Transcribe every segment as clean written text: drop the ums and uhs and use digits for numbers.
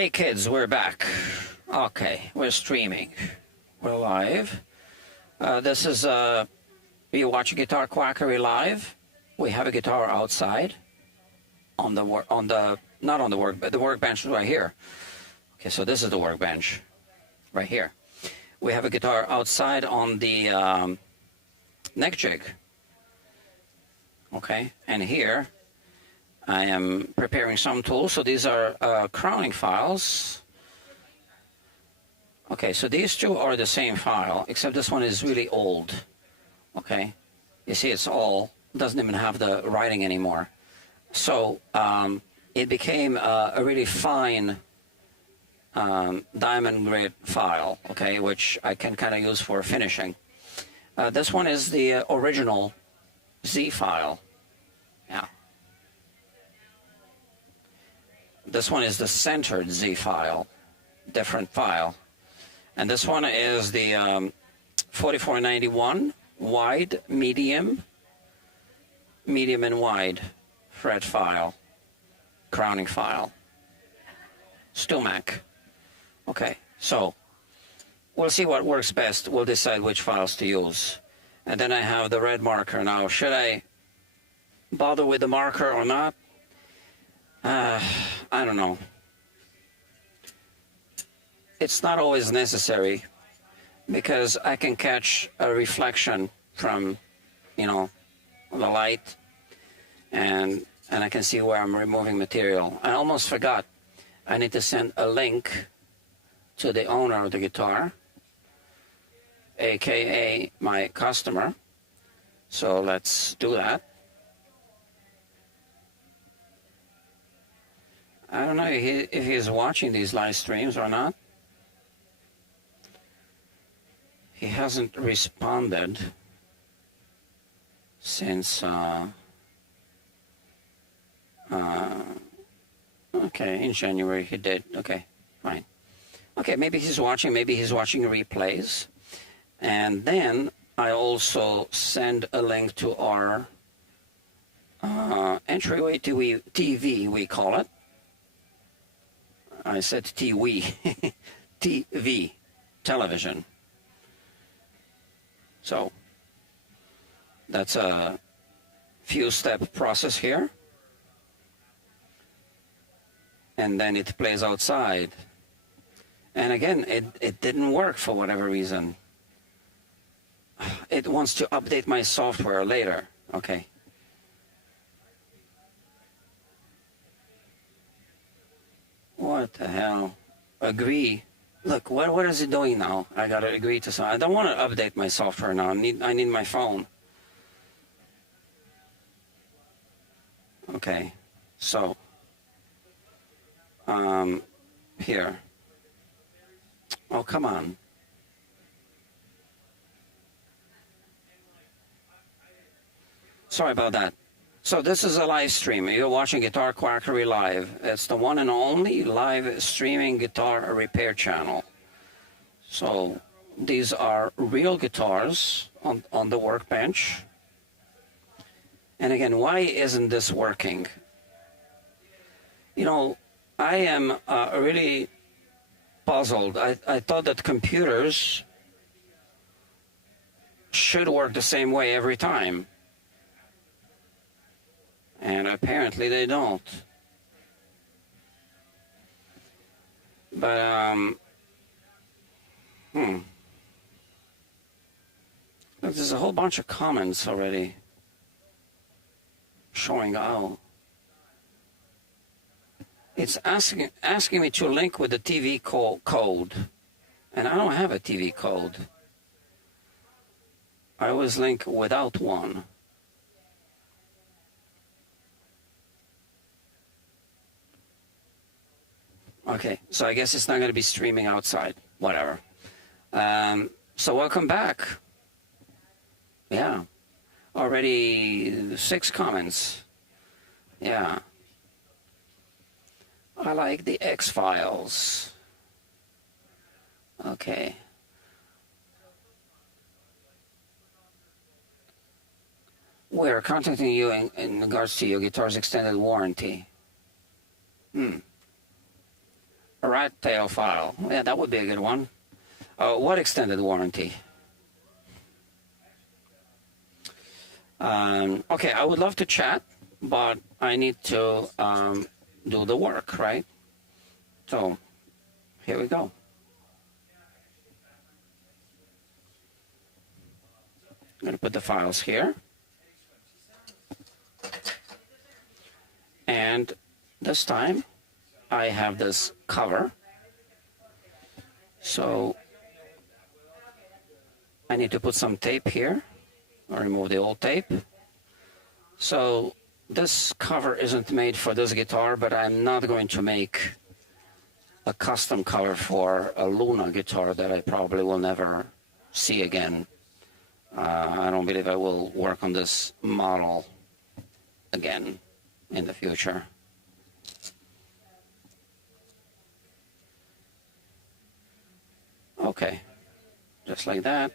Hey kids, we're back. Okay, we're streaming. We're live. This is you watch Guitar Quackery live. We have a guitar outside on the workbench right here. Okay, so this is the workbench right here. We have a guitar outside on the neck jig. Okay, and here I am preparing some tools. So these are crowning files. Okay, so these two are the same file, except this one is really old. Okay, you see doesn't even have the writing anymore. So it became a really fine diamond grit file, okay, which I can kind of use for finishing. This one is the original Z file. Yeah. This one is the centered Z file, different file. And this one is the 4491 wide, medium and wide fret file, crowning file, Stumac. Okay, so we'll see what works best. We'll decide which files to use. And then I have the red marker. Now, should I bother with the marker or not? I don't know. It's not always necessary because I can catch a reflection from, the light, and I can see where I'm removing material. I almost forgot. I need to send a link to the owner of the guitar, aka my customer. So let's do that. I don't know if he's watching these live streams or not. He hasn't responded since, okay, in January he did. Okay, fine. Okay, maybe he's watching replays. And then I also send a link to our entryway TV, we call it. I said TV, TV, television. So that's a few-step process here. And then it plays outside. And again, it didn't work for whatever reason. It wants to update my software later. Okay. What the hell? Agree. Look, what is it doing now? I gotta agree to something. I don't want to update my software now. I need my phone. Okay. So here. Oh, come on. Sorry about that. So this is a live stream. You're watching Guitar Quackery Live. It's the one and only live streaming guitar repair channel. So these are real guitars on the workbench. And again, why isn't this working? I am really puzzled. I thought that computers should work the same way every time. And apparently they don't. But, there's a whole bunch of comments already showing how. It's asking me to link with the TV code. And I don't have a TV code. I always link without one. Okay, so I guess it's not going to be streaming outside. Whatever. So welcome back. Yeah. Already 6 comments. Yeah. I like the X-Files. Okay. We're contacting you in regards to your guitar's extended warranty. rat tail file. Yeah, that would be a good one. What extended warranty? Okay, I would love to chat, but I need to do the work, right? So here we go. I'm going to put the files here. And this time I have this cover. So I need to put some tape here. I'll remove the old tape. So this cover isn't made for this guitar, but I'm not going to make a custom cover for a Luna guitar that I probably will never see again. I don't believe I will work on this model again in the future. Okay, just like that.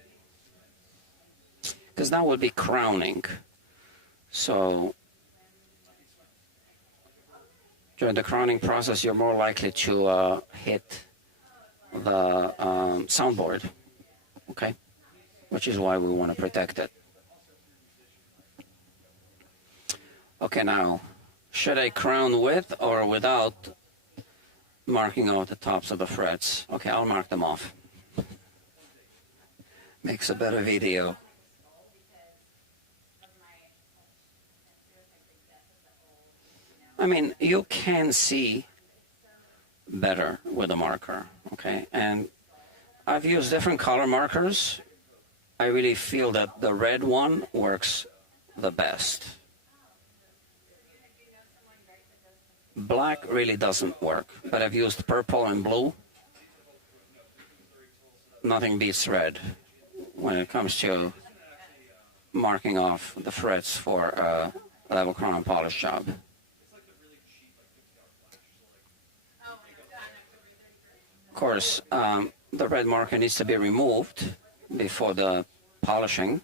Because that would be crowning. So during the crowning process, you're more likely to hit the soundboard, okay? Which is why we want to protect it. Okay, now, should I crown with or without marking out the tops of the frets? Okay, I'll mark them off. Makes a better video. I mean, you can see better with a marker, okay? And I've used different color markers. I really feel that the red one works the best. Black really doesn't work, but I've used purple and blue. Nothing beats red when it comes to marking off the frets for a level crown and polish job. Of course, the red marker needs to be removed before the polishing.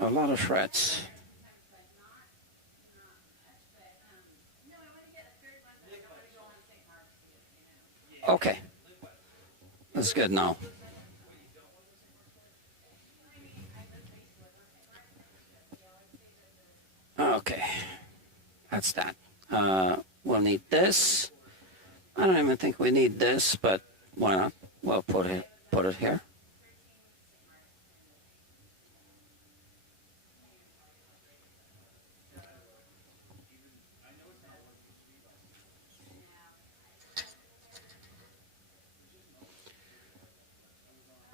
A lot of frets. Okay, that's good now. Okay, that's that. We'll need this. I don't even think we need this, but why not? We'll put it here.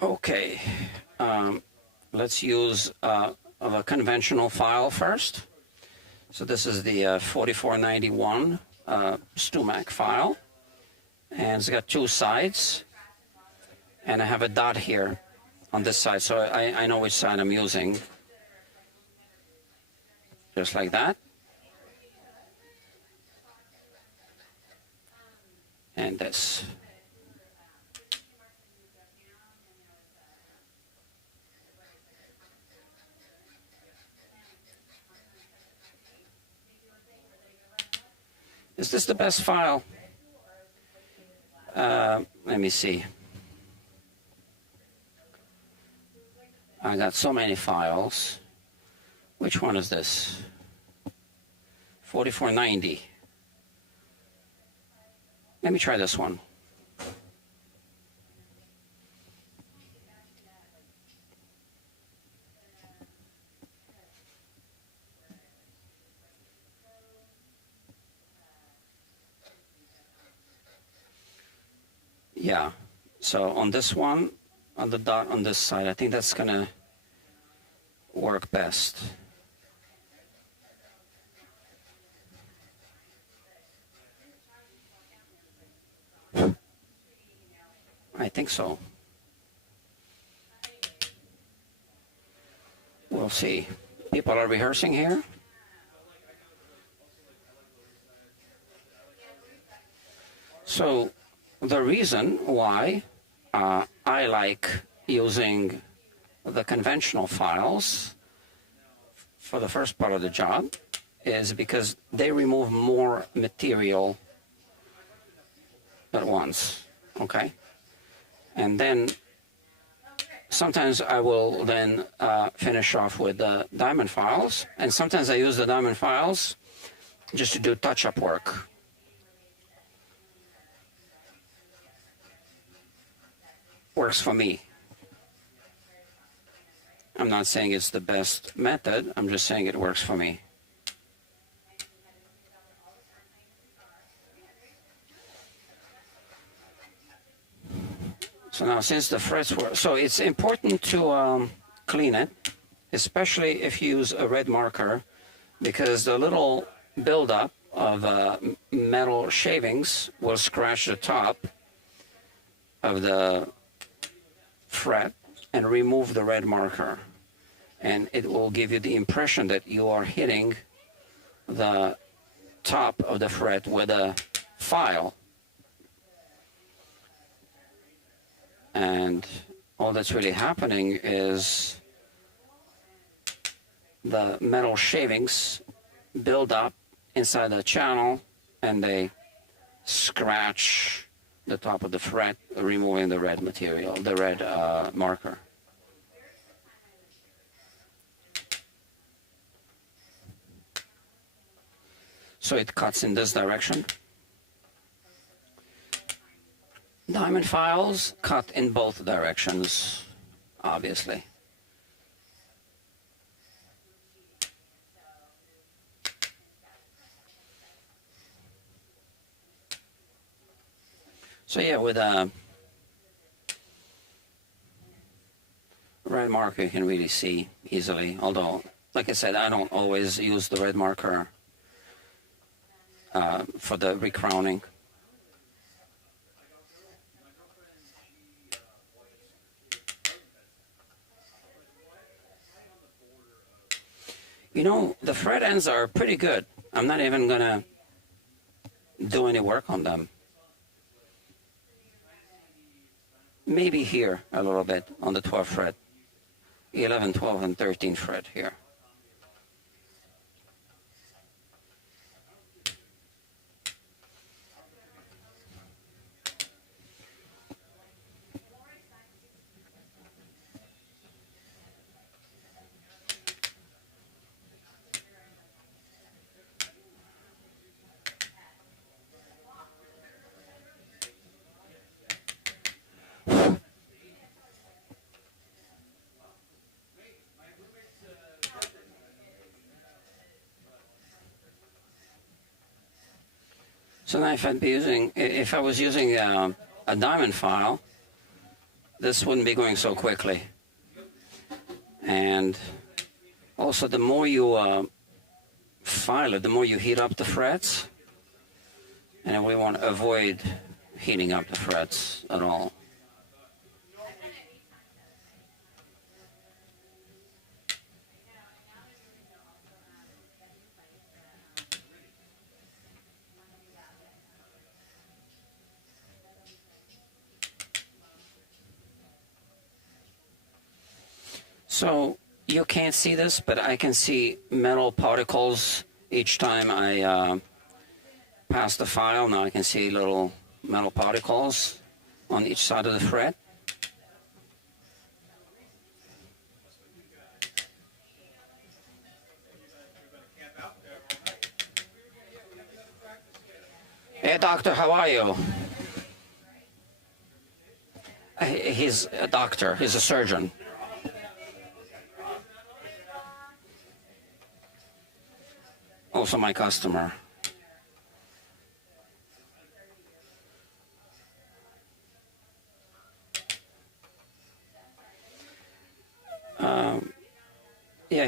Okay, let's use a conventional file first. So this is the 4491 STUMAC file, and it's got two sides, and I have a dot here on this side, so I know which side I'm using, just like that. And this. Is this the best file? Let me see. I got so many files. Which one is this? 4490. Let me try this one. Yeah, so on this one, on the dot on this side, I think that's gonna work best. I think so. We'll see. People are rehearsing here. So the reason why I like using the conventional files for the first part of the job is because they remove more material at once, okay? And then sometimes I will then finish off with the diamond files, and sometimes I use the diamond files just to do touch-up work. Works for me. I'm not saying it's the best method, I'm just saying it works for me. So now since the frets were, so it's important to clean it, especially if you use a red marker, because the little buildup of metal shavings will scratch the top of the fret and remove the red marker, and it will give you the impression that you are hitting the top of the fret with a file, and all that's really happening is the metal shavings build up inside the channel and they scratch the top of the fret, removing the red material, the red marker. So it cuts in this direction. Diamond files cut in both directions, obviously. So yeah, with a red marker you can really see easily, although, like I said, I don't always use the red marker for the recrowning. You know, the fret ends are pretty good. I'm not even gonna do any work on them. Maybe here a little bit on the 12th fret, 11, 12, and 13th fret here. So now if I was using a diamond file, this wouldn't be going so quickly. And also the more you file it, the more you heat up the frets. And we want to avoid heating up the frets at all. So you can't see this, but I can see metal particles each time I pass the file. Now I can see little metal particles on each side of the fret. Hey, doctor, how are you? He's a doctor. He's a surgeon. Also my customer. Yeah,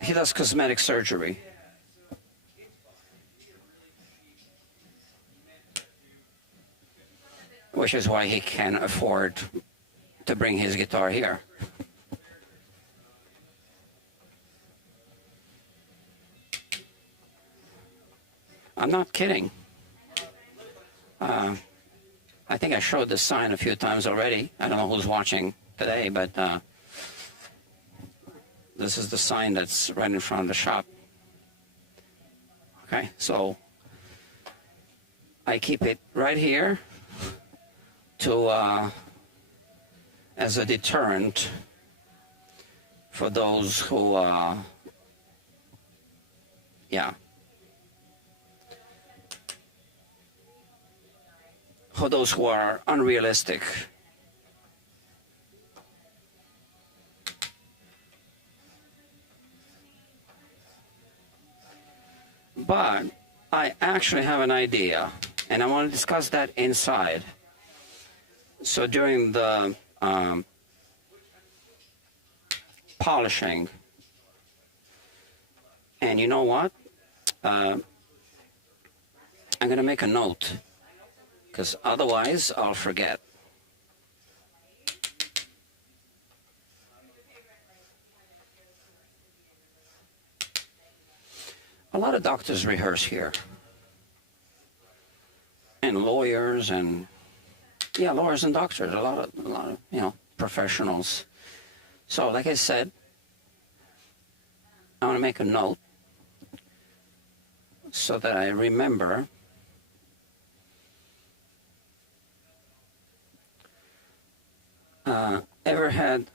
he does cosmetic surgery. Which is why he can afford to bring his guitar here. I'm not kidding. I think I showed this sign a few times already. I don't know who's watching today, but this is the sign that's right in front of the shop. Okay, so I keep it right here to as a deterrent for those who, for those who are unrealistic. But I actually have an idea, and I want to discuss that inside. So during the polishing, and you know what? I'm going to make a note, because otherwise I'll forget. A lot of doctors rehearse here, and lawyers, and lawyers and doctors, a lot of professionals. So like I said, I want to make a note so that I remember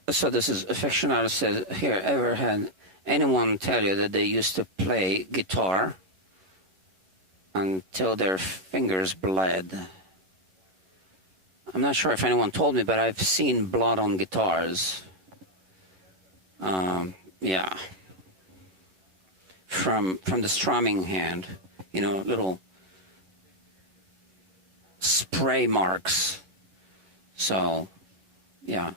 so this is aficionado says here, ever had anyone tell you that they used to play guitar until their fingers bled? I'm not sure if anyone told me, but I've seen blood on guitars. Yeah. From the strumming hand, little spray marks. So, yeah.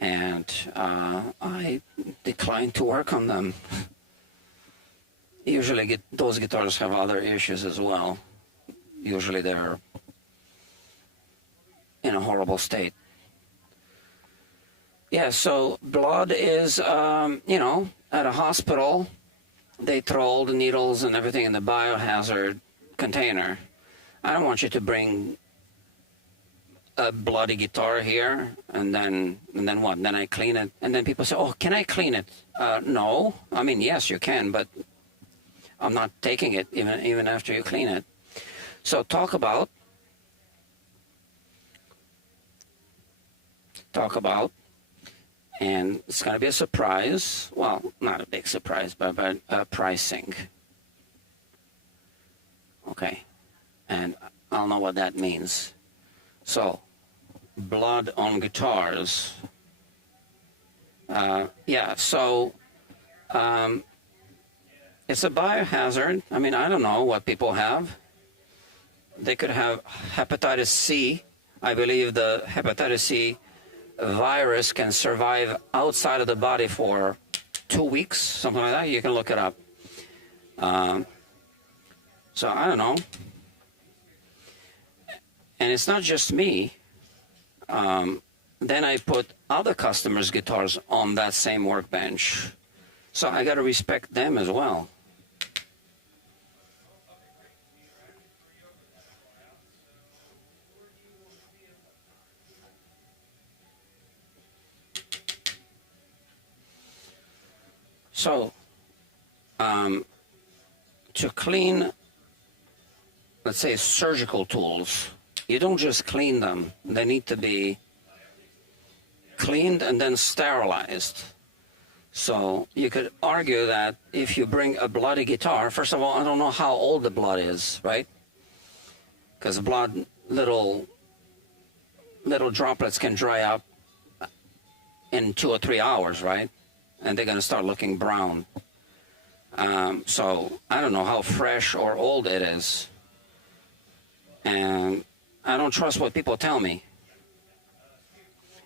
And I declined to work on them. Usually those guitars have other issues as well. Usually they're in a horrible state. Yeah, so blood is, at a hospital, they throw all the needles and everything in the biohazard container. I don't want you to bring a bloody guitar here, and then what? Then I clean it, and then people say, "Oh, can I clean it?" No, I mean, yes, you can, but I'm not taking it even after you clean it. So talk about, and it's going to be a surprise. Well, not a big surprise, but pricing. Okay, and I'll know what that means. So, blood on guitars. So it's a biohazard. I mean, I don't know what people have. They could have hepatitis C. I believe the hepatitis C virus can survive outside of the body for 2 weeks, something like that. You can look it up. So I don't know. And it's not just me. Then I put other customers' guitars on that same workbench. So I got to respect them as well. So, to clean, let's say, surgical tools, you don't just clean them. They need to be cleaned and then sterilized. So you could argue that if you bring a bloody guitar, first of all, I don't know how old the blood is, right? Because blood, little droplets can dry up in 2 or 3 hours, right? And they're going to start looking brown. So I don't know how fresh or old it is. And I don't trust what people tell me.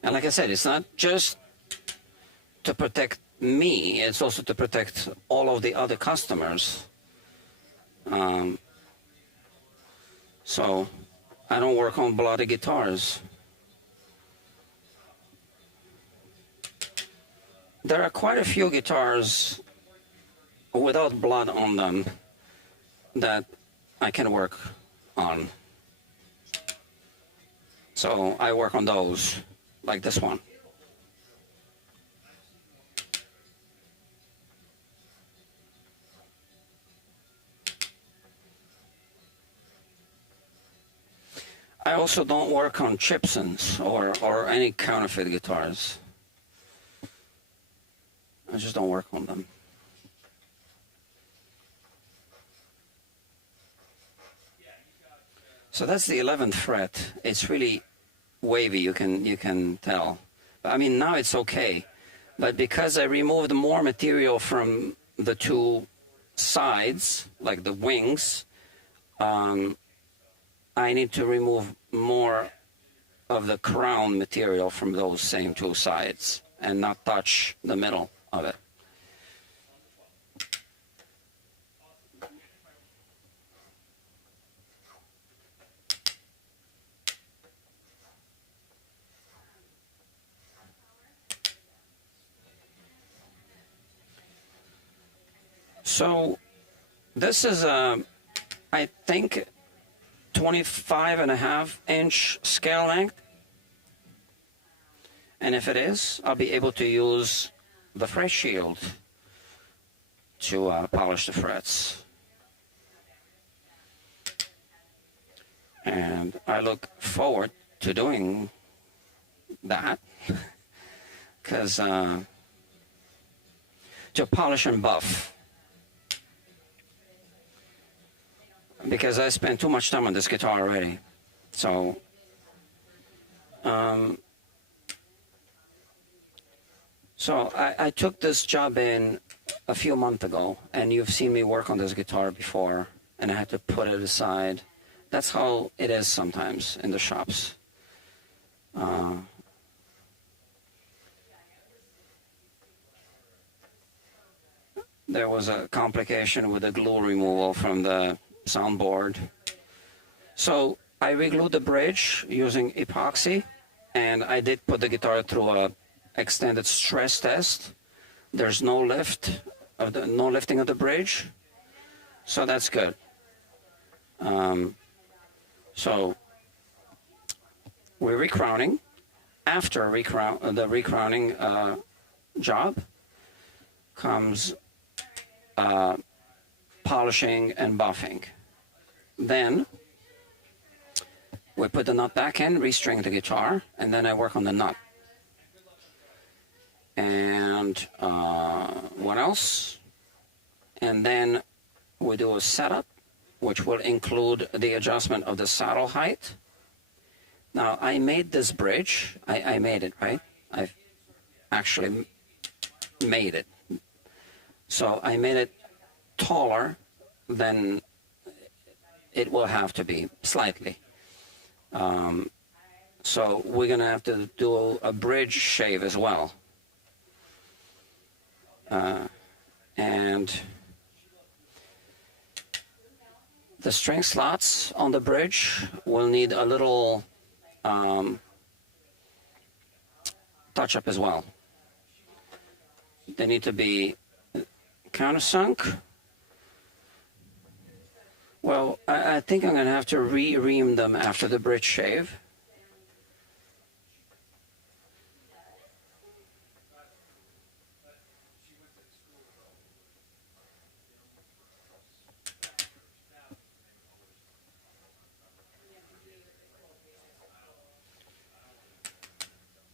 And like I said, it's not just to protect me, it's also to protect all of the other customers. So I don't work on bloody guitars. There are quite a few guitars without blood on them that I can work on. So I work on those, like this one. I also don't work on Gibsons or any counterfeit guitars. I just don't work on them. So that's the 11th fret. It's really wavy, you can tell. I mean, now it's okay. But because I removed more material from the two sides, like the wings, I need to remove more of the crown material from those same two sides and not touch the middle of it. So this is a, I think, 25.5-inch scale length. And if it is, I'll be able to use the fret shield to polish the frets. And I look forward to doing that, because to polish and buff. Because I spent too much time on this guitar already. So I took this job in a few months ago, and you've seen me work on this guitar before, and I had to put it aside. That's how it is sometimes in the shops. There was a complication with the glue removal from the soundboard. So I re-glued the bridge using epoxy, and I did put the guitar through a extended stress test. There's no lift of no lifting of the bridge, so that's good. So we're recrowning. After the recrowning job comes polishing and buffing. Then we put the nut back in, restring the guitar, and then I work on the nut. And what else? And then we do a setup, which will include the adjustment of the saddle height. Now, I made this bridge. I made it, right? I actually made it. So I made it taller than it will have to be, slightly. So we're going to have to do a bridge shave as well. And the string slots on the bridge will need a little touch-up as well. They need to be countersunk. Well, I think I'm going to have to re-ream them after the bridge shave.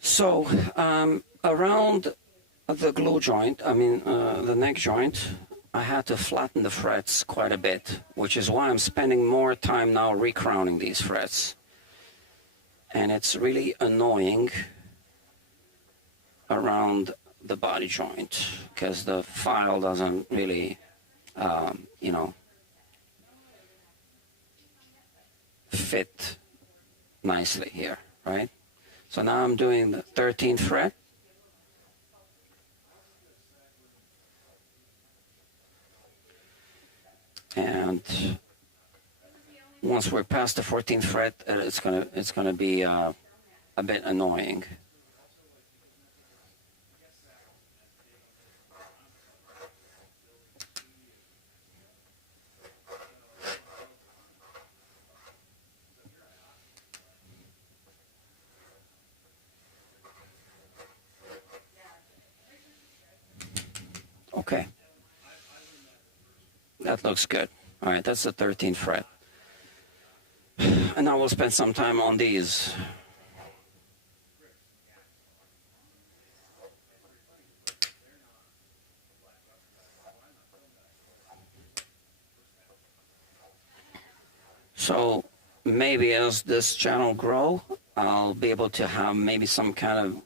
So around the glue joint, the neck joint, I had to flatten the frets quite a bit, which is why I'm spending more time now recrowning these frets. And it's really annoying around the body joint, because the file doesn't really, fit nicely here, right? So now I'm doing the 13th fret. And once we're past the 14th fret, it's gonna be a bit annoying. looks good. All right, that's the 13th fret. And now we'll spend some time on these. So maybe as this channel grow, I'll be able to have maybe some kind of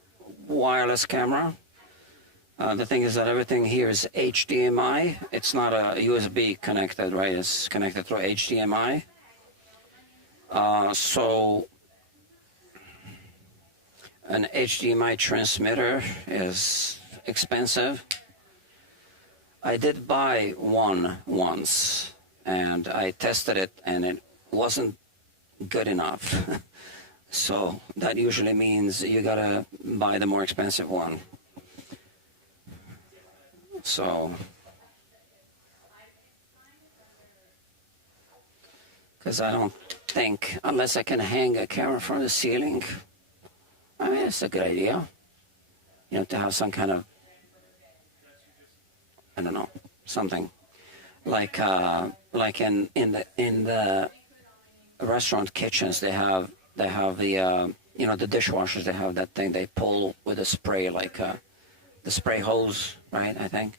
wireless camera. The thing is that everything here is HDMI. It's not a USB connected, right? It's connected through HDMI. So an HDMI transmitter is expensive. I did buy one once, and I tested it, and it wasn't good enough. So that usually means you gotta buy the more expensive one. So, because I don't think, unless I can hang a camera from the ceiling, I mean, it's a good idea, you know, to have some kind of, I don't know, something like in the restaurant kitchens, they have the you know, the dishwashers, they have that thing they pull with a spray, like the spray hose, right? I think.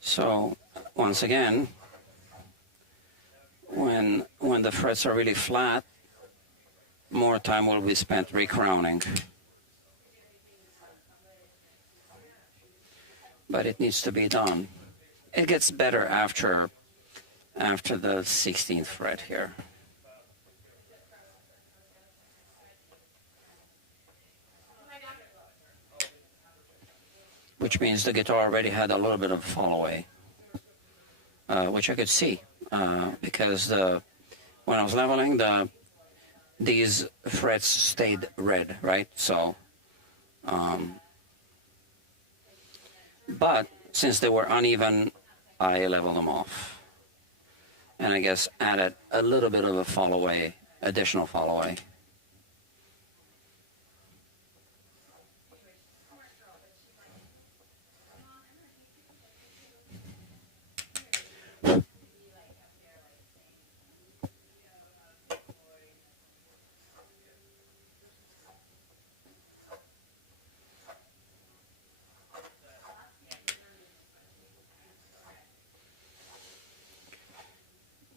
So once again, when the frets are really flat, more time will be spent recrowning. But it needs to be done. It gets better after the 16th fret here. Which means the guitar already had a little bit of fall away, which I could see because when I was leveling, these frets stayed red, right? So, but since they were uneven, I leveled them off, and I guess added a little bit of a fall away, additional fall away.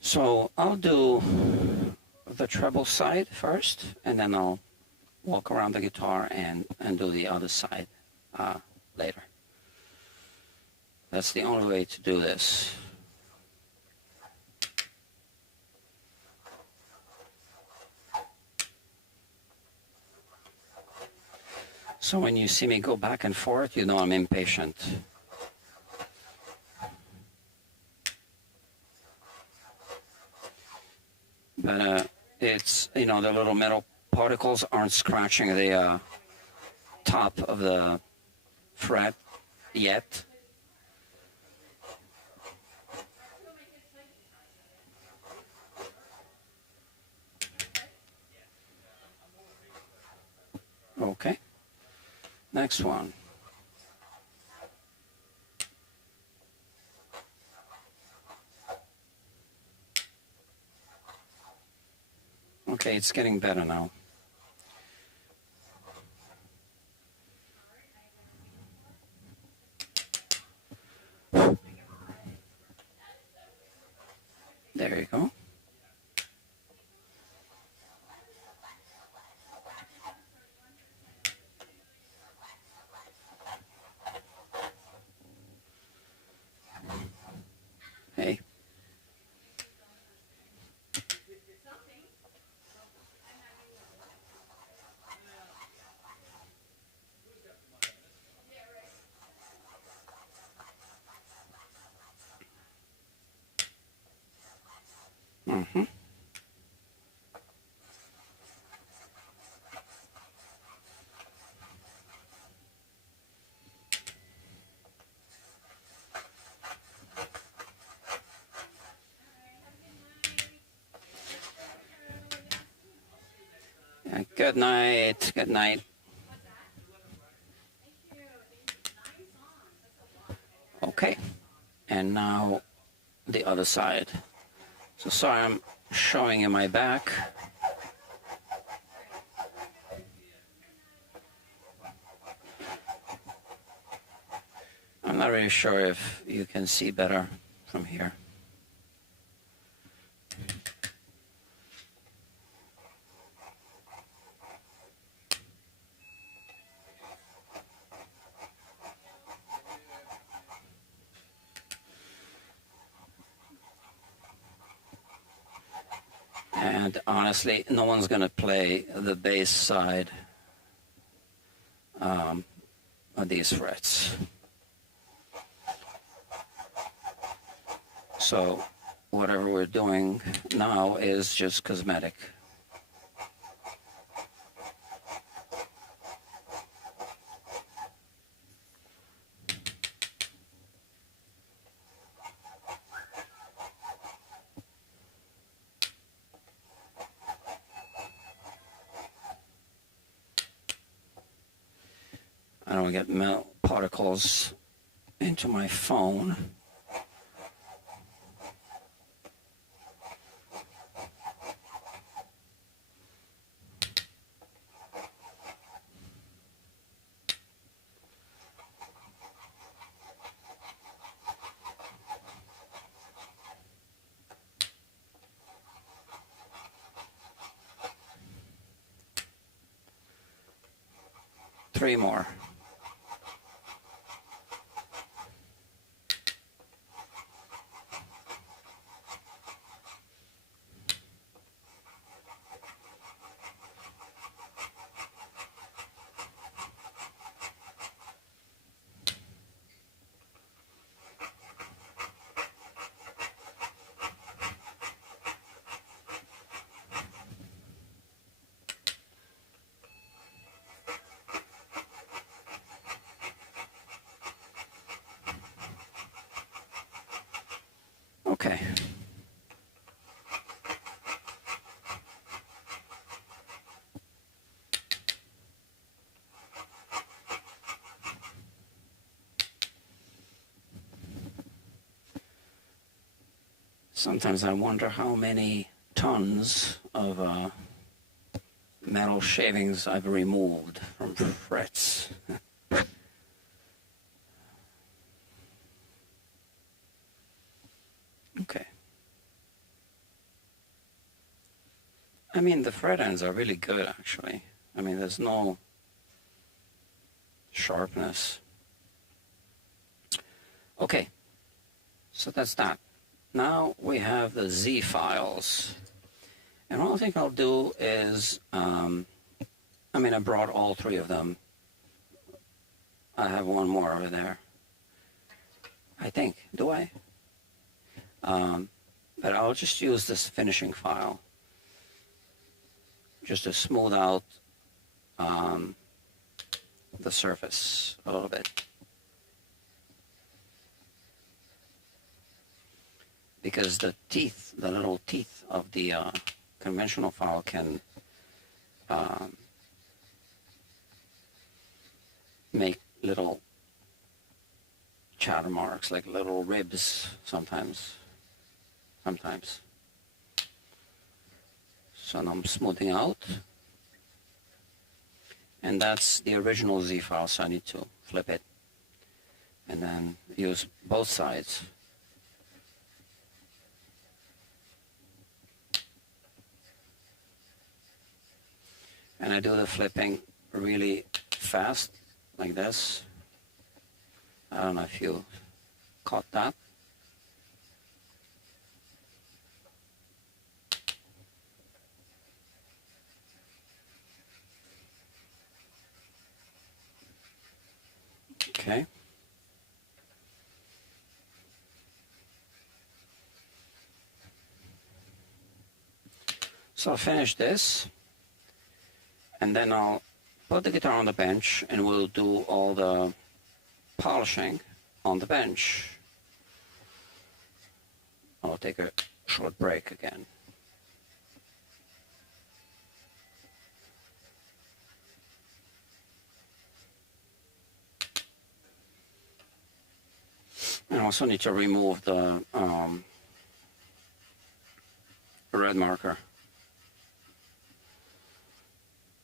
So I'll do the treble side first, and then I'll walk around the guitar and do the other side later. That's the only way to do this. So when you see me go back and forth, you know I'm impatient. But it's, you know, the little metal particles aren't scratching the top of the fret yet. Okay, next one. Okay, it's getting better now. There you go. Hey. Good night. Good night. Okay. And now the other side. So sorry, I'm showing you my back. I'm not really sure if you can see better from here. And honestly, no one's going to play the bass side of these frets. So whatever we're doing now is just cosmetic. I don't get metal particles into my phone. Three more. Okay. Sometimes I wonder how many tons of metal shavings I've removed from frets. Okay. I mean, the fret ends are really good, actually. I mean, there's no sharpness. Okay, so that's that. Now we have the Z files. And all I think I'll do is, I brought all three of them. I have one more over there. I think, do I? But I'll just use this finishing file just to smooth out the surface a little bit. Because the teeth, the little teeth of the conventional file can make little chatter marks, like little ribs sometimes. So now I'm smoothing out. And that's the original Z file, so I need to flip it and then use both sides. And I do the flipping really fast, like this. I don't know if you caught that. Okay. So I'll finish this, and then I'll put the guitar on the bench, and we'll do all the polishing on the bench. I'll take a short break again. also need to remove the red marker,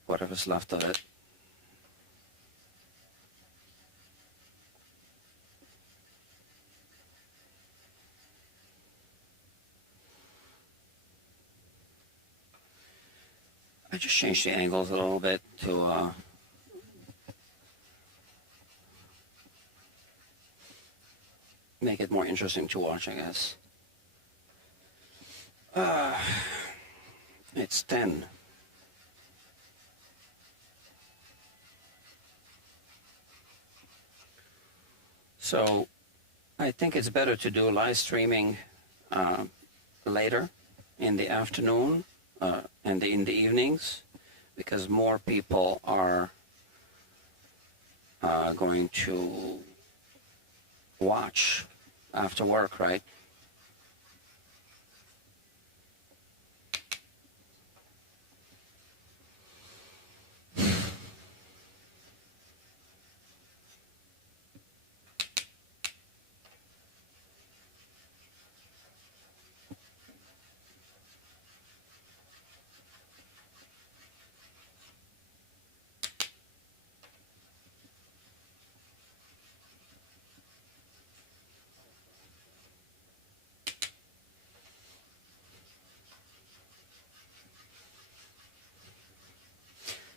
whatever's left of it. I just changed the angles a little bit to make it more interesting to watch, I guess. It's 10. So I think it's better to do live streaming later in the afternoon and in the evenings, because more people are going to watch after work, right?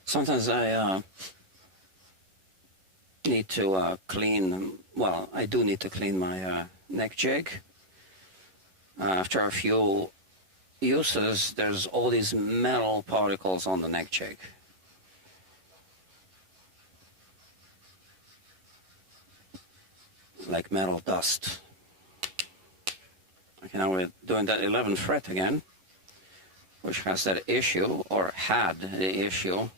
Sometimes I need to clean, well, I do need to clean my neck jig. After a few uses, there's all these metal particles on the neck jig. Like metal dust. Okay, now we're doing that 11th fret again, which has that issue, or had the issue.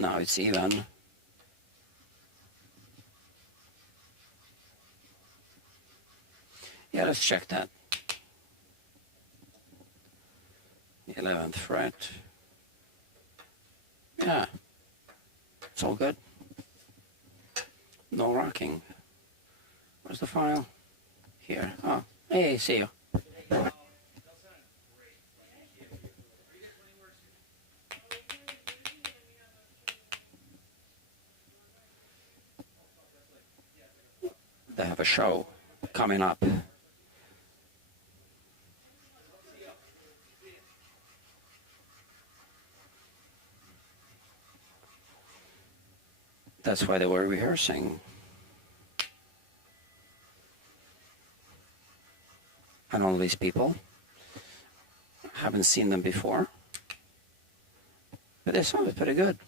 Now it's even. Yeah, let's check that. The 11th fret. Yeah, it's all good. No rocking. Where's the file? Here. Oh, hey, see you. They have a show coming up. That's why they were rehearsing. I know these people. Haven't seen them before. But they sounded pretty good.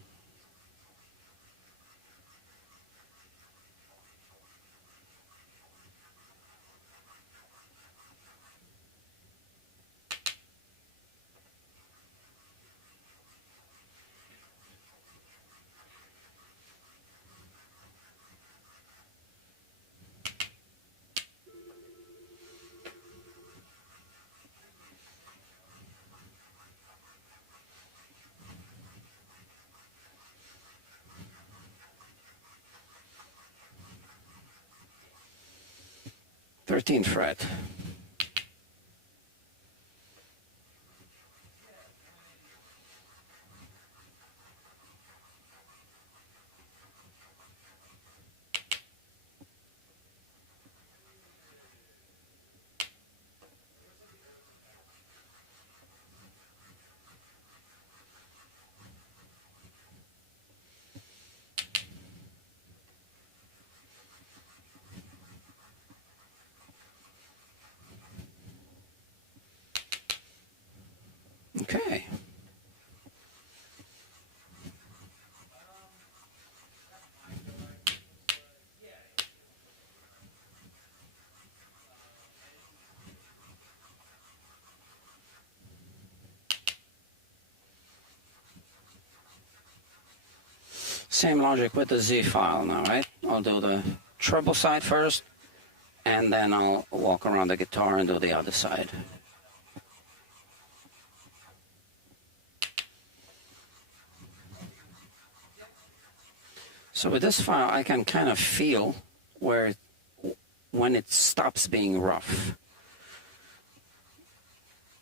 Thirteenth fret. Okay. Same logic with the Z file now, right? I'll do the treble side first, and then I'll walk around the guitar and do the other side. So with this file, I can kind of feel where when it stops being rough.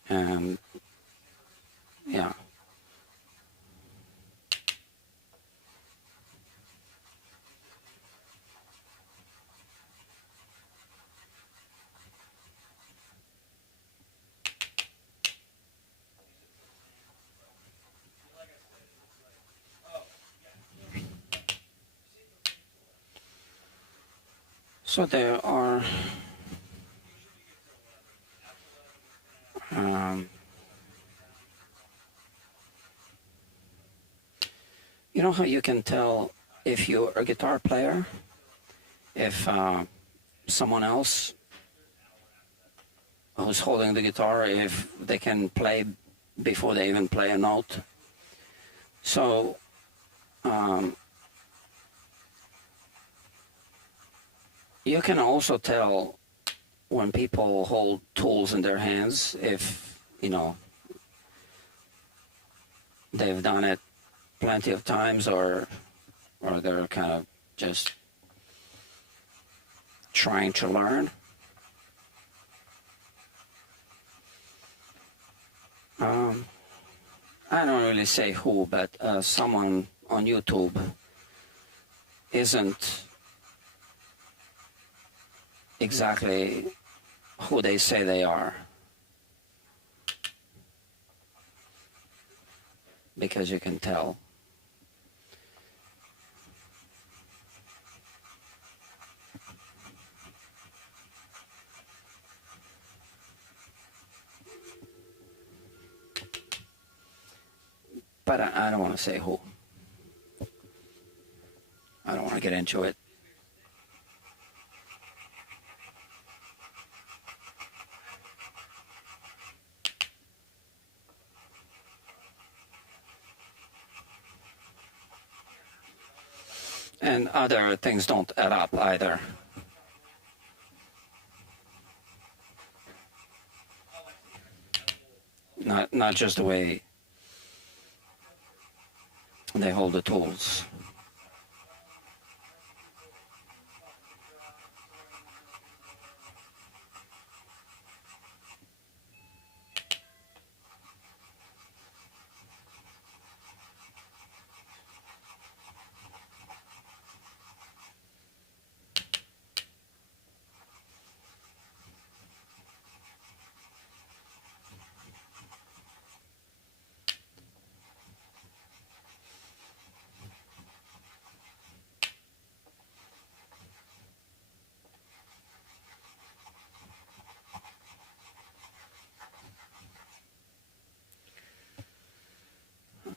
And yeah. So there are you know how you can tell if you're a guitar player, if someone else who's holding the guitar, if they can play before they even play a note. So you can also tell when people hold tools in their hands, if, you know, they've done it plenty of times, or they're kind of just trying to learn. I don't really say who, but someone on YouTube isn't exactly who they say they are, because you can tell. But I don't want to say who. I don't want to get into it. And other things don't add up either. Not just the way they hold the tools.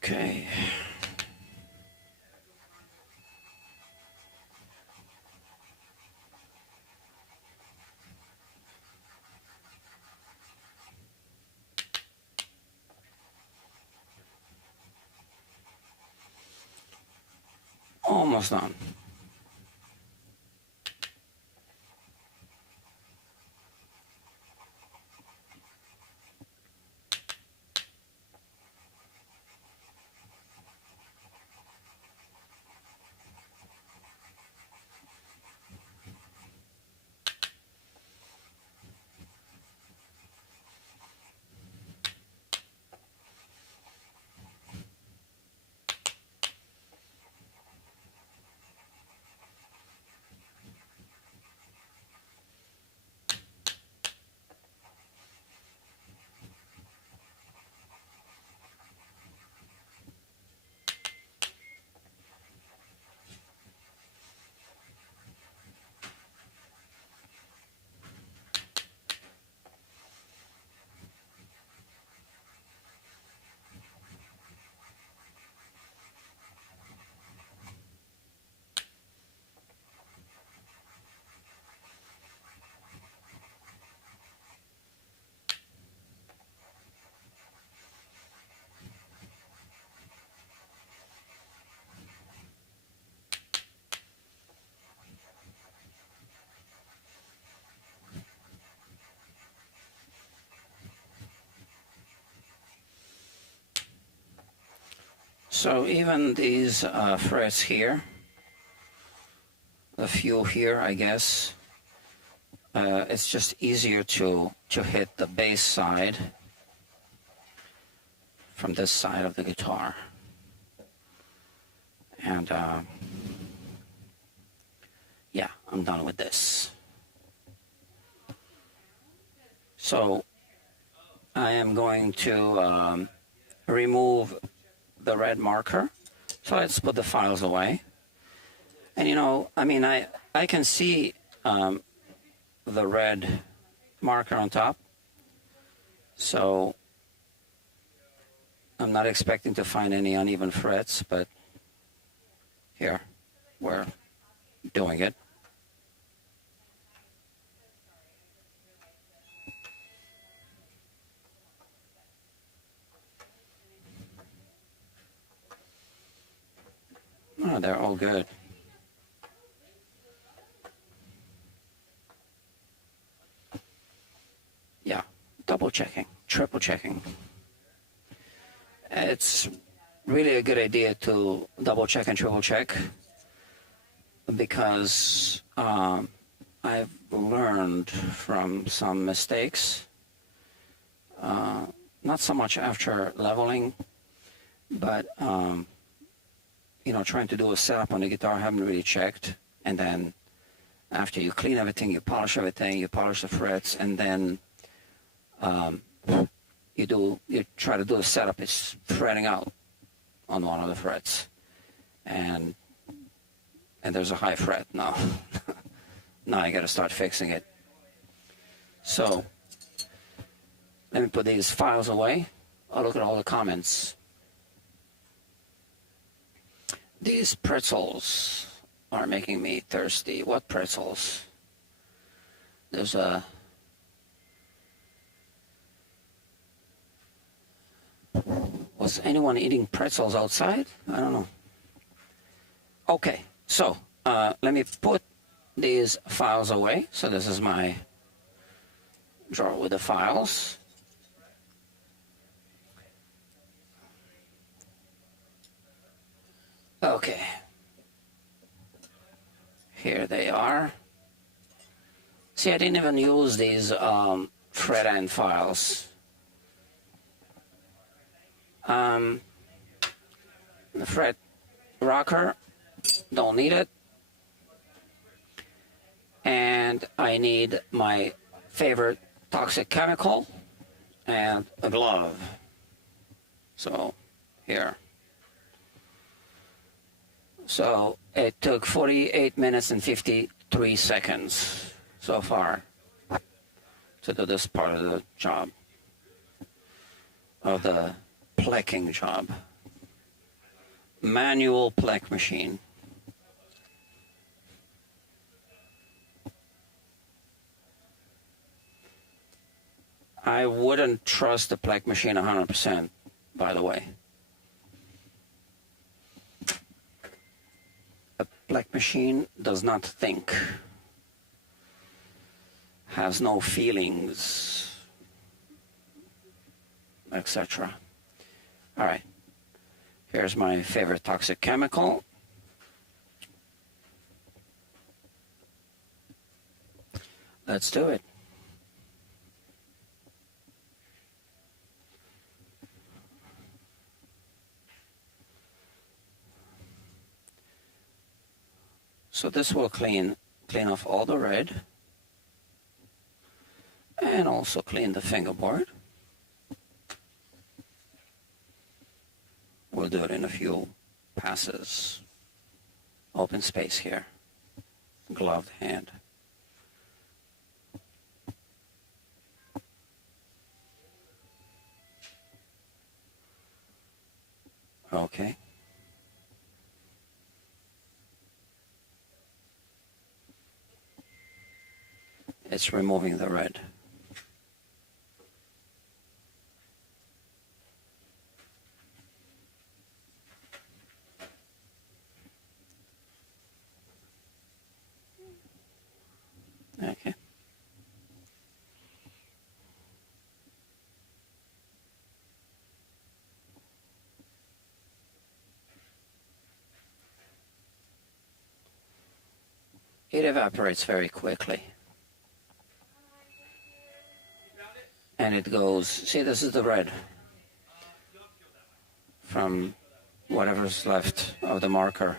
Okay. Almost done. So even these frets here, a few here, I guess. It's just easier to hit the bass side from this side of the guitar. And yeah, I'm done with this. So I am going to remove the red marker. So let's put the files away. And you know, I mean, I can see the red marker on top. So I'm not expecting to find any uneven frets, but here, we're doing it. Oh, they're all good. Yeah, double checking, triple checking. It's really a good idea to double check and triple check because I've learned from some mistakes, not so much after leveling, but you know, trying to do a setup on the guitar, I haven't really checked, and then after you clean everything, you polish everything, you polish the frets, and then you try to do a setup, it's fretting out on one of the frets, and there's a high fret now. Now I got to start fixing it. So let me put these files away. Oh, look at all the comments. These pretzels are making me thirsty. What pretzels? There's a... Was anyone eating pretzels outside? I don't know. Okay, so let me put these files away. So this is my drawer with the files. Okay. Here they are. See, I didn't even use these fret end files. The fret rocker, don't need it. And I need my favorite toxic chemical and a glove. So here. So it took 48 minutes and 53 seconds so far to do this part of the job, of the plecking job. Manual pleck machine. I wouldn't trust the pleck machine 100%, by the way. A pleck machine does not think, has no feelings, etc. All right, here's my favorite toxic chemical. Let's do it. So this will clean off all the red and also clean the fingerboard. We'll do it in a few passes. Open space here. Gloved hand. Okay. It's removing the red. Okay. It evaporates very quickly. And it goes, see, this is the red from whatever's left of the marker.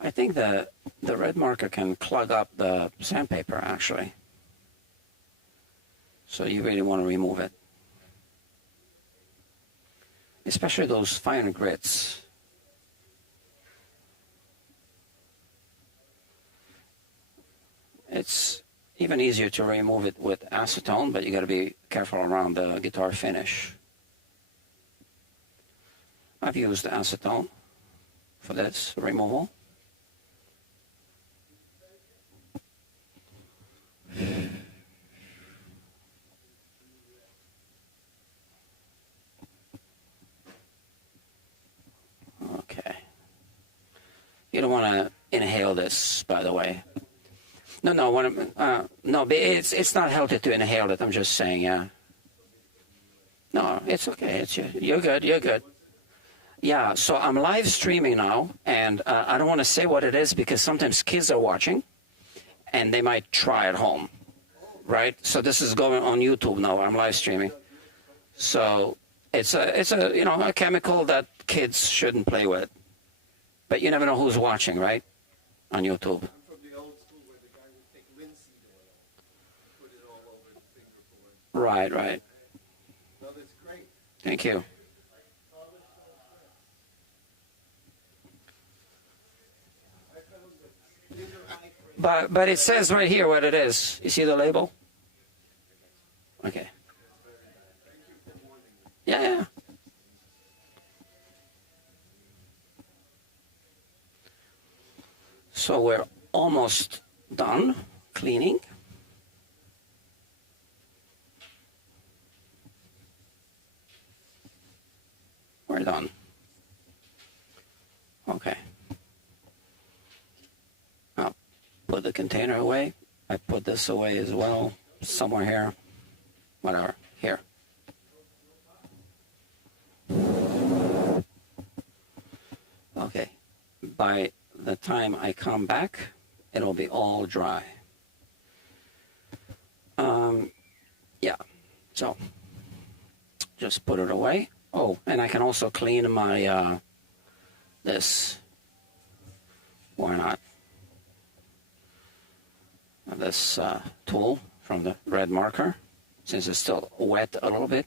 I think the red marker can clog up the sandpaper, actually. So you really want to remove it. Especially those fine grits. It's even easier to remove it with acetone, but you got to be careful around the guitar finish. I've used acetone for this removal. Okay. You don't want to inhale this, by the way. No, no, it's not healthy to inhale it. I'm just saying, yeah. No, it's okay. You're good. You're good. Yeah. So I'm live streaming now, and I don't want to say what it is because sometimes kids are watching, and they might try at home, right? So this is going on YouTube now. I'm live streaming. So it's a a chemical that kids shouldn't play with, but you never know who's watching, right? On YouTube. Right, right. No, that's great. Thank you. But it says right here what it is. You see the label? Okay. Yeah, yeah. So we're almost done cleaning. We're done. Okay. I'll put the container away. I put this away as well, somewhere here. Whatever, here. Okay. By the time I come back, it'll be all dry. Yeah. So, just put it away. Oh, and I can also clean my, this. Why not? This tool from the red marker, since it's still wet a little bit.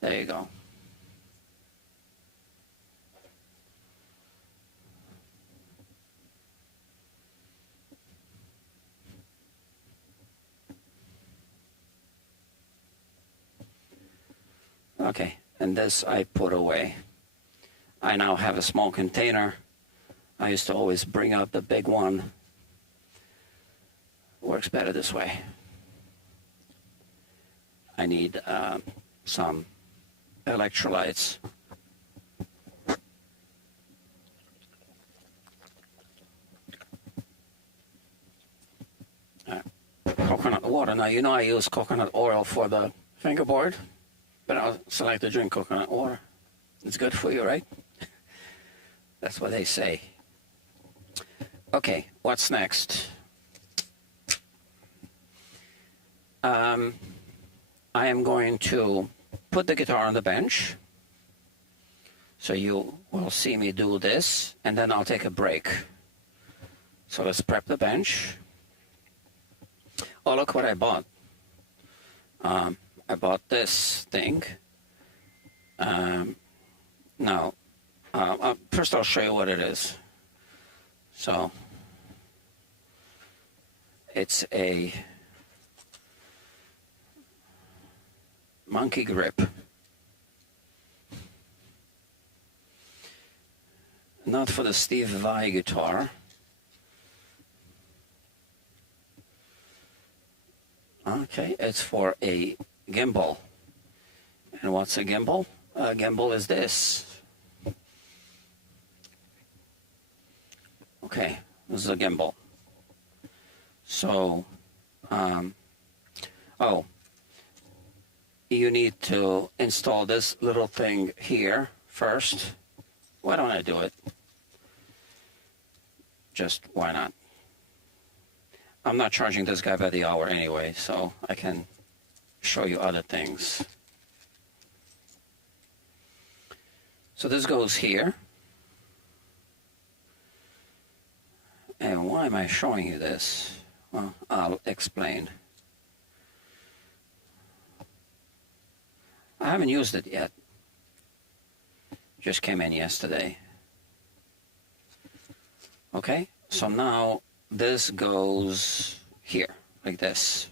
There you go. Okay, and this I put away. I now have a small container. I used to always bring out the big one. Works better this way. I need some electrolytes. Coconut water. Now, you know I use coconut oil for the fingerboard, but I also like to drink coconut water. It's good for you, right? That's what they say. Okay, what's next? I am going to put the guitar on the bench. So you will see me do this, and then I'll take a break. So let's prep the bench. Oh, look what I bought. I bought this thing. Now, first I'll show you what it is. So, it's a monkey grip. Not for the Steve Vai guitar. Okay, it's for a gimbal. And what's a gimbal? A gimbal is this. Okay, this is a gimbal. So, you need to install this little thing here first. Why don't I do it? Just why not? I'm not charging this guy by the hour anyway, so I can show you other things. So this goes here. And why am I showing you this? Well, I'll explain. I haven't used it yet. Just came in yesterday. Okay, so now this goes here, like this.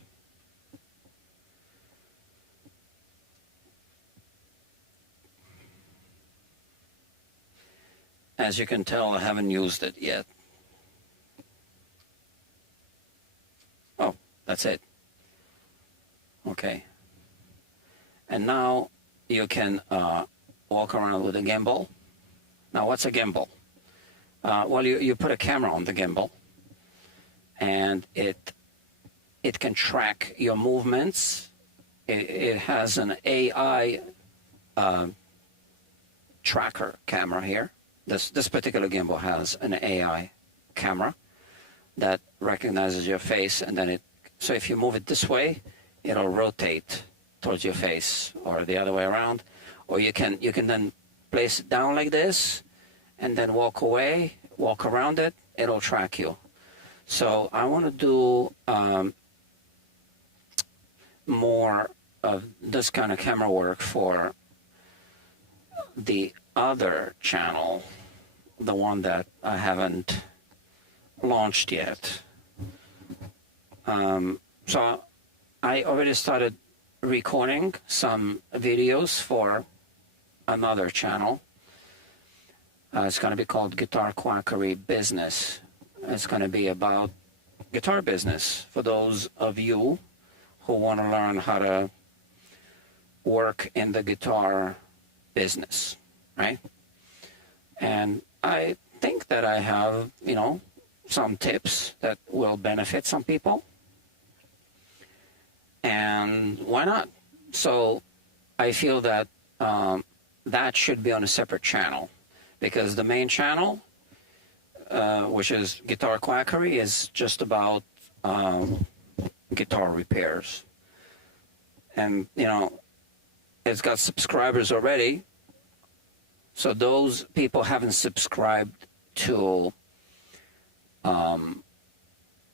As you can tell, I haven't used it yet. Oh, that's it. Okay. And now you can walk around with a gimbal. Now, what's a gimbal? Well, you put a camera on the gimbal, and it can track your movements. It has an AI tracker camera here. This particular gimbal has an AI camera that recognizes your face, and then so if you move it this way, it'll rotate towards your face, or the other way around. Or you can then place it down like this, and then walk away, walk around it. It'll track you. So I want to do more of this kind of camera work for the other channel, the one that I haven't launched yet. So I already started recording some videos for another channel. It's going to be called Guitar Quackery Business. It's going to be about guitar business for those of you who want to learn how to work in the guitar business, right? And I think that I have, some tips that will benefit some people. And why not? So I feel that that should be on a separate channel, because the main channel, which is Guitar Quackery, is just about guitar repairs. And, it's got subscribers already. So those people haven't subscribed to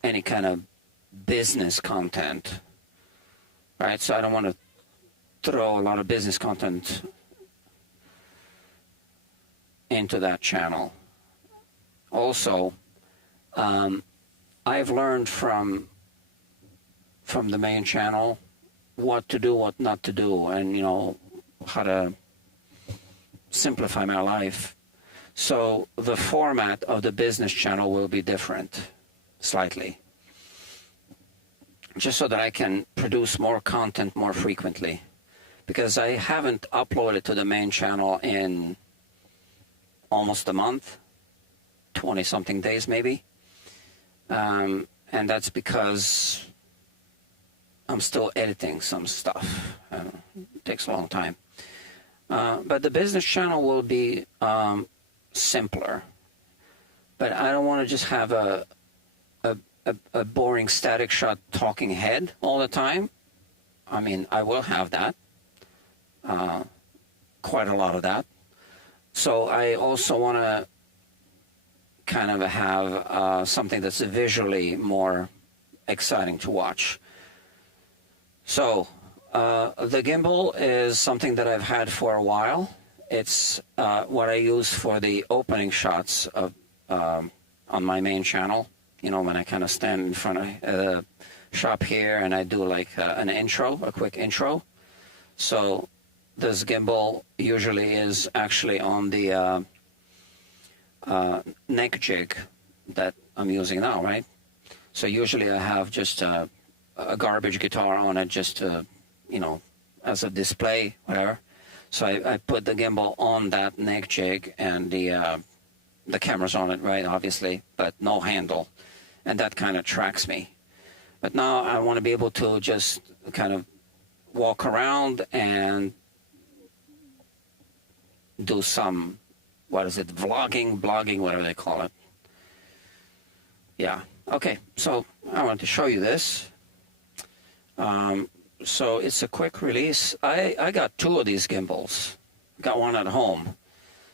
any kind of business content, right? So I don't want to throw a lot of business content into that channel. Also, I've learned from the main channel what to do, what not to do, and how to simplify my life. So the format of the business channel will be different, slightly, just so that I can produce more content more frequently, because I haven't uploaded to the main channel in almost a month, 20-something days maybe, and that's because I'm still editing some stuff. It takes a long time. But the business channel will be simpler. But I don't want to just have a boring static shot talking head all the time. I mean, I will have that, quite a lot of that. So I also want to kind of have something that's visually more exciting to watch. So the gimbal is something that I've had for a while. It's what I use for the opening shots of on my main channel. When I kind of stand in front of the shop here and I do like an intro, a quick intro. So this gimbal usually is actually on the neck jig that I'm using now, right? So usually I have just a garbage guitar on it just to, as a display, whatever. So I put the gimbal on that neck jig, and the camera's on it, right, obviously, but no handle. And that kind of tracks me. But now I want to be able to just kind of walk around and do some, what is it, vlogging, blogging, whatever they call it. Yeah, okay, so I want to show you this. So it's a quick release. I got two of these gimbals. Got one at home.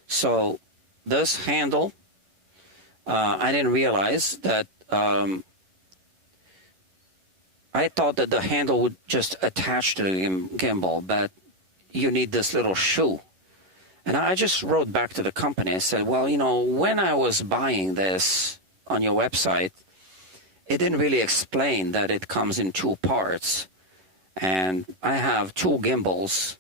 So this handle, I didn't realize that, I thought that the handle would just attach to the gimbal, but you need this little shoe. And I just wrote back to the company. I said, well, you know, when I was buying this on your website, it didn't really explain that it comes in two parts. And I have two gimbals,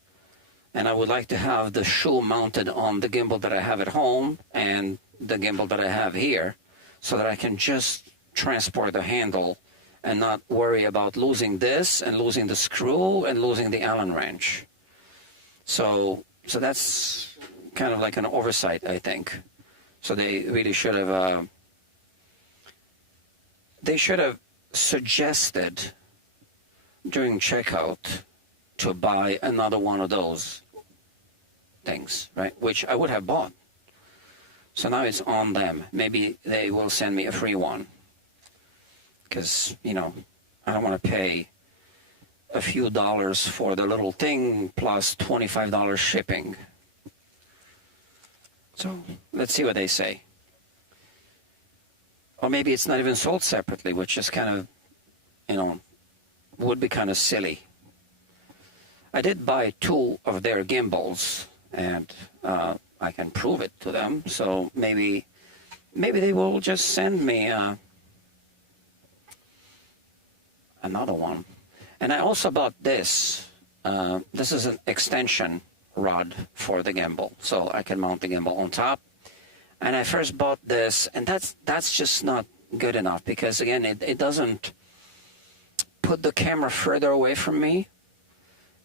and I would like to have the shoe mounted on the gimbal that I have at home and the gimbal that I have here, so that I can just transport the handle and not worry about losing this and losing the screw and losing the Allen wrench. So that's kind of like an oversight, I think. So they really should have, suggested during checkout to buy another one of those things, right? Which I would have bought. So now it's on them. Maybe they will send me a free one. Because, you know, I don't want to pay a few dollars for the little thing plus $25 shipping. So let's see what they say. Or maybe it's not even sold separately, which is kind of, you know, would be kind of silly. I did buy two of their gimbals, and I can prove it to them. So maybe they will just send me another one. And I also bought this. This is an extension rod for the gimbal, so I can mount the gimbal on top. And I first bought this, and that's just not good enough, because again, it doesn't put the camera further away from me.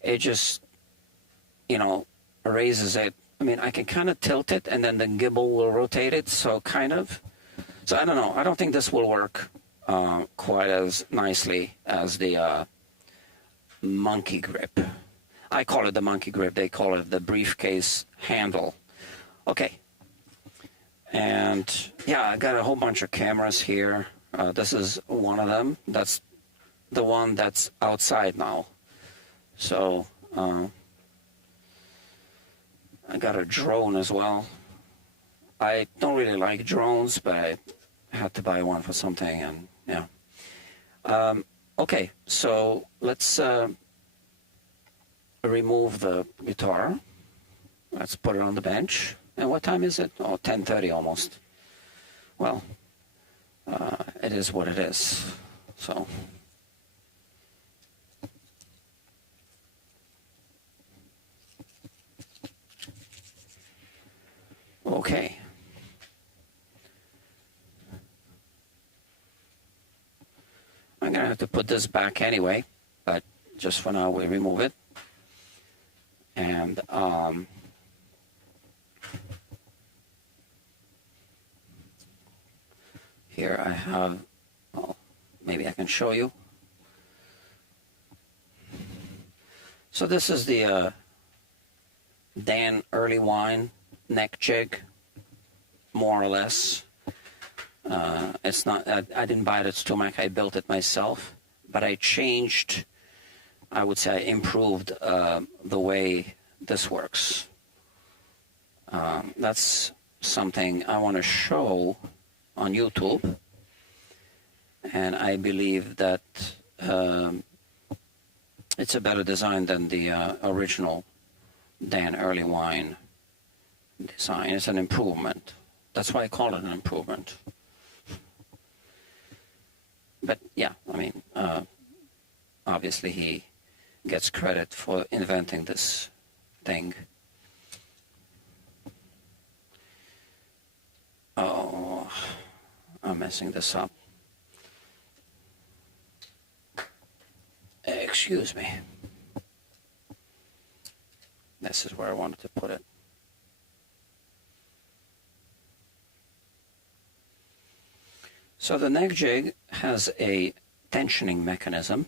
It just, you know, raises it. I mean, I can kind of tilt it, and then the gimbal will rotate it, so kind of. So I don't know. I don't think this will work quite as nicely as the monkey grip. I call it the monkey grip. They call it the briefcase handle. Okay. And yeah, I got a whole bunch of cameras here. This is one of them. That's the one that's outside now. So I got a drone as well. I don't really like drones, but I had to buy one for something, and yeah. Okay, so let's remove the guitar. Let's put it on the bench. And what time is it? Oh, 10:30 almost. Well, it is what it is. So. Okay. I'm going to have to put this back anyway, but just for now we remove it. And here I have, well, maybe I can show you. So this is the Dan Early Wine neck jig, more or less. It's not, I didn't buy it at Stumac, I built it myself, but I changed, I would say I improved the way this works. That's something I want to show on YouTube, and I believe that it's a better design than the original Dan Early Wine design. It's an improvement. That's why I call it an improvement. But yeah, I mean, obviously he gets credit for inventing this thing. Oh, I'm messing this up. Excuse me. This is where I wanted to put it. So the neck jig has a tensioning mechanism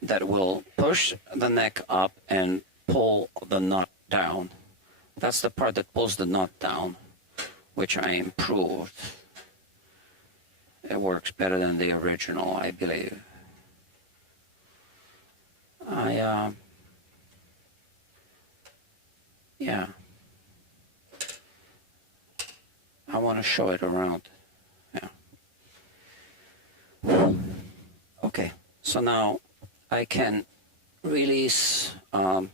that will push the neck up and pull the nut down. That's the part that pulls the nut down, which I improved. It works better than the original, I believe. Yeah. I want to show it around. Yeah. Okay, so now I can release the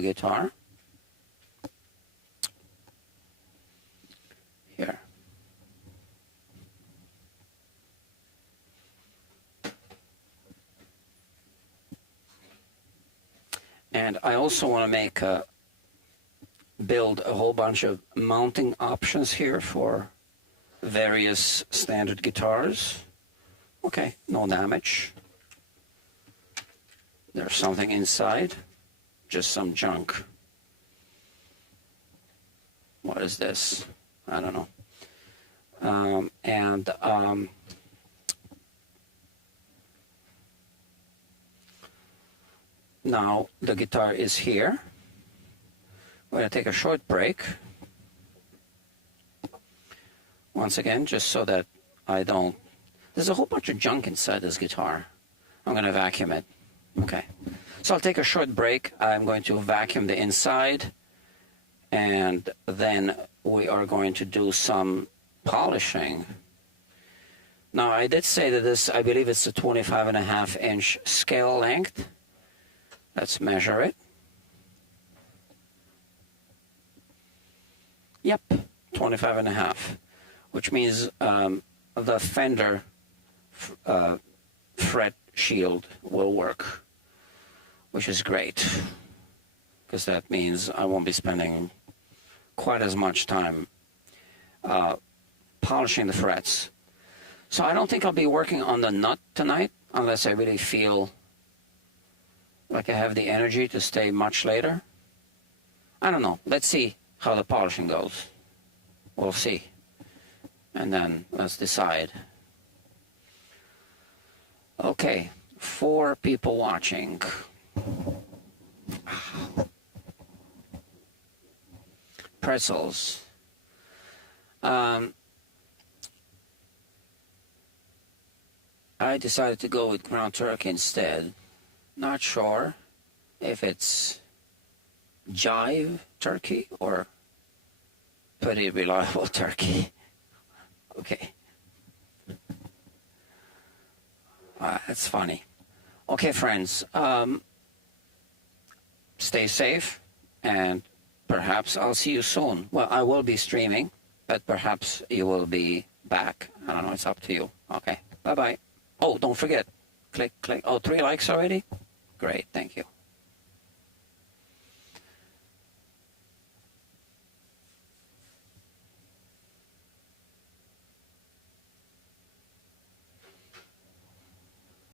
guitar. Here. And I also want to build a whole bunch of mounting options here for various standard guitars. Okay, no damage. There's something inside, just some junk. What is this? I don't know. Now the guitar is here. We're going to take a short break. Once again, just so that I don't... There's a whole bunch of junk inside this guitar. I'm going to vacuum it. Okay. So I'll take a short break. I'm going to vacuum the inside. And then we are going to do some polishing. Now, I did say that this, I believe it's a 25.5-inch scale length. Let's measure it. Yep, 25.5, which means the fender fret shield will work, which is great, because that means I won't be spending quite as much time polishing the frets. So I don't think I'll be working on the nut tonight, unless I really feel like I have the energy to stay much later. I don't know. Let's see how the polishing goes. We'll see. And then let's decide. Okay, 4 people watching. Pretzels. I decided to go with ground turkey instead. Not sure if it's jive turkey or pretty reliable turkey. Okay. That's funny. Okay, friends. Stay safe, and perhaps I'll see you soon. Well, I will be streaming, but perhaps you will be back. I don't know. It's up to you. Okay. Bye-bye. Oh, don't forget. Click. Oh, 3 likes already? Great. Thank you.